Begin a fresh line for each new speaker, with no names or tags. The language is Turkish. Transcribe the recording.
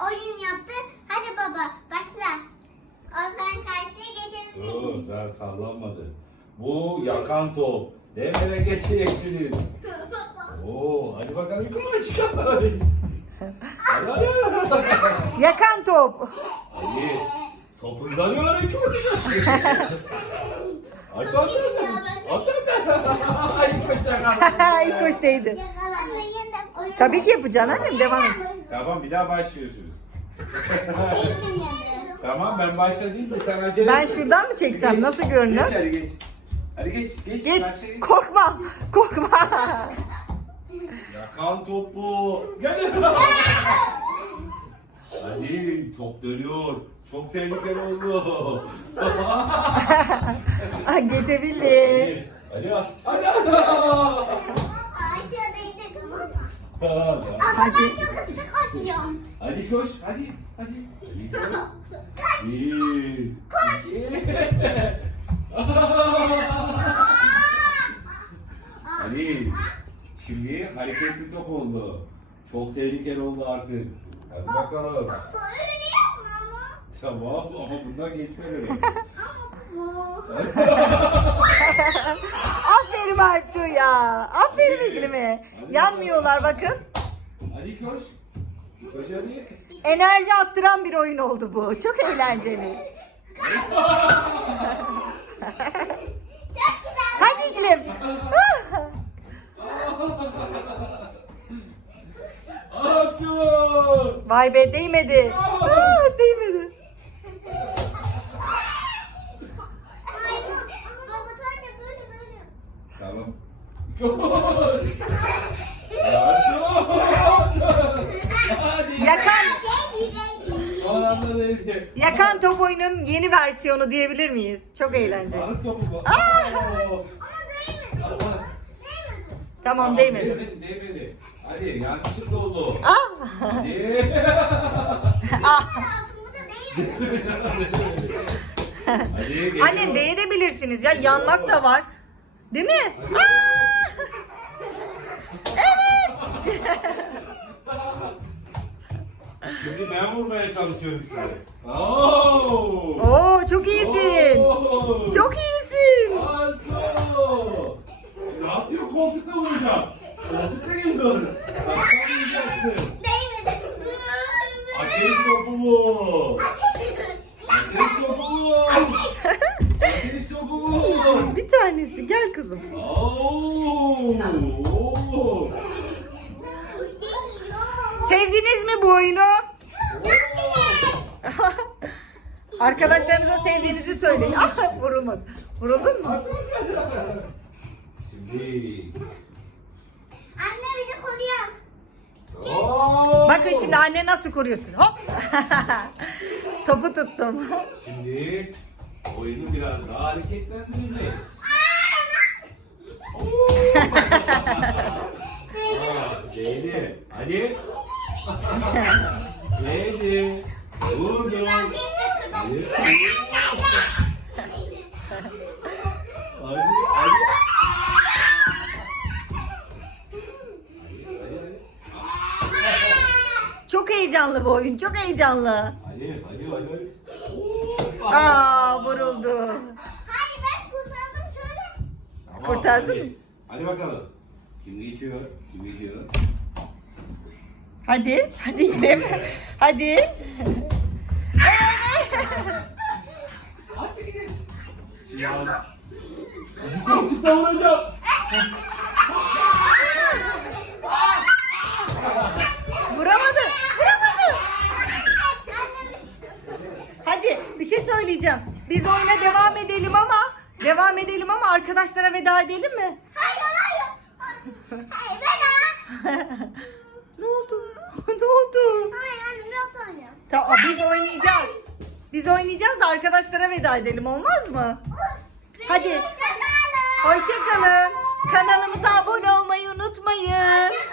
oyun yaptı. Hadi baba başla. O zaman karşıya geçebilir
Dur,
miyim?
daha sallanmadı. Bu yakan top. Demire geçeceksiniz. Oo, hadi bakalım yukarı çıkar. Hadi hadi.
Yakan top.
Hadi. Topuzdan yukarı çıkar. At at at. At at. Ay kaçak.
İlk hoş değdi.
Yakalandı.
Tabii ki yapacaksın annem, devam et.
Tamam, bir daha başlıyorsunuz. Tamam, ben başlayayım da sen acele
Ben
etme.
şuradan mı çeksem?
Geç,
Nasıl görünüyor?
Geç hadi geç. Hadi geç geç.
Geç.
Karşıya geç.
Korkma. Korkma.
Yakan topu. Gel. Hadi top dönüyor. Çok tehlikeli oldu.
Ay, geçebilir.
Hadi at. Hadi.
Hadi.
Hadi koş. Hadi. Hadi. Bir. Hadi. Şimdi hareketli top oldu. Çok tehlikeli oldu artık. Hadi bakalım. Tamam ama bundan geçmeli.
Aferin Artu ya. Aferin İklim'e. Yanmıyorlar bakın.
Hadi koş. Koş hadi.
Enerji attıran bir oyun oldu bu. Çok eğlenceli. Hadi İklim.
Atıyor.
Vay be, değmedi. Değmedi.
Tamam. Koş. Atıyor. Hadi. Son anda neydi?
Yakan top oyunun yeni versiyonu diyebilir miyiz? Çok eğlenceli.
Balık topu bu.
Tamam, değmedi.
Değmedi. Hadi yanlışlıkla oldu.
Ah.
Hadi. Hadi. geliyor.
Anne, değebilirsiniz ya. Yanmak da var. Değil mi?
Şimdi ben vurmaya çalışıyorum size. Oo!
Oo, çok iyisin.
Oo!
Çok iyisin.
Anto! Ne yapıyor? Koltukta vuracağım. Koltukta geliyor. Atamayacaksın. Ateş topu bu. Ateş topu bu. Ateş topu bu.
Bir tanesi. Gel kızım.
Oo! Oo!
Sevdiniz mi bu oyunu? Arkadaşlarınıza sevdiğinizi söyleyin. Ah, vurulmadı. Vuruldun mu?
Şimdi.
Anne bizi koruyor.
Oo!
Bakın şimdi anne nasıl koruyorsun. Hop. Topu tuttum.
Şimdi oyunu biraz daha hareketlendireceğiz. Oo! Aa, değdi. Hadi. Değdi. Vurdum. Hadi. Hadi. Hadi.
Çok heyecanlı bu oyun. Çok heyecanlı.
Hadi. Hadi. Hoppa.
Aa, vuruldu.
Hayır ben kurtardım şöyle.
Tamam,
Kurtardın
hadi.
mı?
Hadi bakalım. Kim geçiyor? Kim geçiyor?
Hadi. Hadi İklim. Hadi.
Ya. Koltukta vuracağım.
Vuramadı. Vuramadı. Hadi bir şey söyleyeceğim. Biz oyuna devam edelim ama arkadaşlara veda edelim mi?
Hayır. Hayır ben
Ne oldu? Ne oldu?
Hayır anne biraz sonra.
Tamam, biz oynayacağız. Biz oynayacağız da arkadaşlara veda edelim, olmaz mı? Hadi.
Hoşçakalın.
Hoşça kalın. Kanalımıza abone olmayı unutmayın.